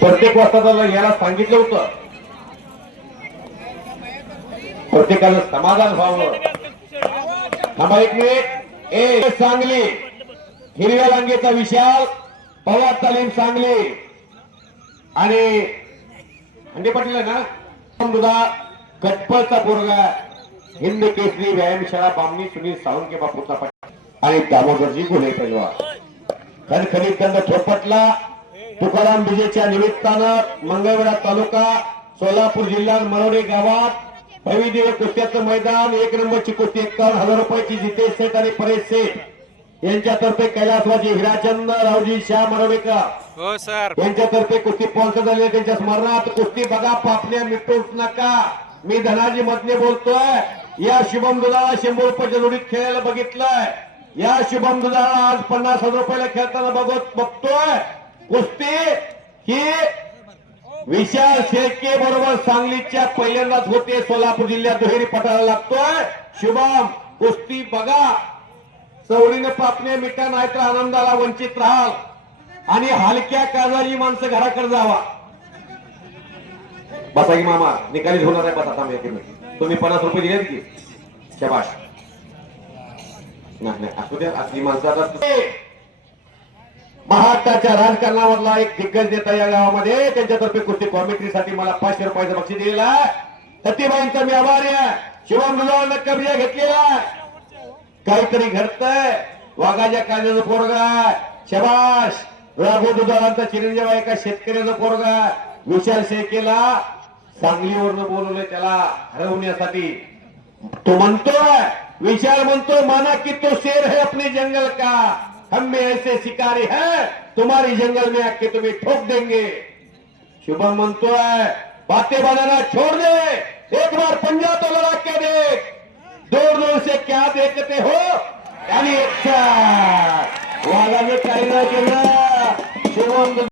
प्रत्येक वस्तादाला याला सांगितलं होतं, प्रत्येकाला समाधान व्हावं. थांबा एक मिनिट. ए सांगली हिरव्या लांगेचा विशाल पवार तालीम सांगली आणि अंडे पाटील आहे ना मृदा कटपळचा पोरगा हिंद केसरी व्यायामशाळा बामणी सुनील सावंके बापूचा पाटील आणि दामोदरजी घोले पैलवान खणखणीत दंड थोपटला. तुकाराम विजेच्या निमित्तानं मंगळवेढा तालुका सोलापूर जिल्हा मरोडे गावात भव्यदिव्य कुस्त्याचं मैदान. 1 नंबरची कुस्ती 51,000 रुपयाची जितेश सेठ आणि परेश सेठ यांच्यातर्फे कैलासवासी हिराचंद रावजी शाह मरोडेकर हो सर यांच्यातर्फे कुस्ती स्पॉन्सर झाले. त्यांच्या स्मरणार्थ कुस्ती बघा, पापण्या मिटूच नका. मी धनाजी मधने बोलतोय. या शुभम दुधाळा 100 रुपयाच्या जोडीत खेळायला बघितलंय. या शुभम दुधाळा आज 50,000 रुपयाला खेळताना बघतोय. कुस्ती ही विशाल शेळके बरोबर सांगलीच्या पहिल्यांदाच होते. सोलापूर जिल्ह्यात दुहेरी पटाला लागतोय. शुभम कुस्ती बघा, चवडीनं पापणे मिठा नाहीतर आनंदाला वंचित राहाल आणि हलक्या काळजाची माणसं घराकडे जावा. बसा की मामा, निकालीच होणार आहे. बसा थांब. तुम्ही 50 रुपये दिलेत की शबाश. नाही असू द्या, असली माणसं. महाराष्ट्राच्या राजकारणामधला एक दिग्गज नेता या गावामध्ये, त्यांच्यातर्फे कुस्ती कॉमेंट्रीसाठी मला 500 रुपयाचं बक्षीस दिलेलं आहे. सतीबाईंचा मी आभारी आहे. शिवम दुधाळानं कब्जा घेतलेला आहे. काहीतरी घडतंय. वाघाच्या काळजाचं पोरगा शबाश. राघव दुधाळांचा चिरंजीव आहे. एका शेतकऱ्याचं पोरगा विशाल शेळकेला सांगलीवरनं बोलवलंय त्याला हरवण्यासाठी. तो म्हणतोय, विशाल म्हणतोय, माना कि तो शेर है अपने जंगल का, हम में ऐसे शिकारी है तुम्हारी जंगल में आके तुम्हें ठोक देंगे. शुभम म्हणतोय, बातें बनाना छोड़ दे, एक बार पंजा तो लड़ा के देख, दूर दूर से क्या देखते हो. आणि वाघाने काही नाही केलं. शुभम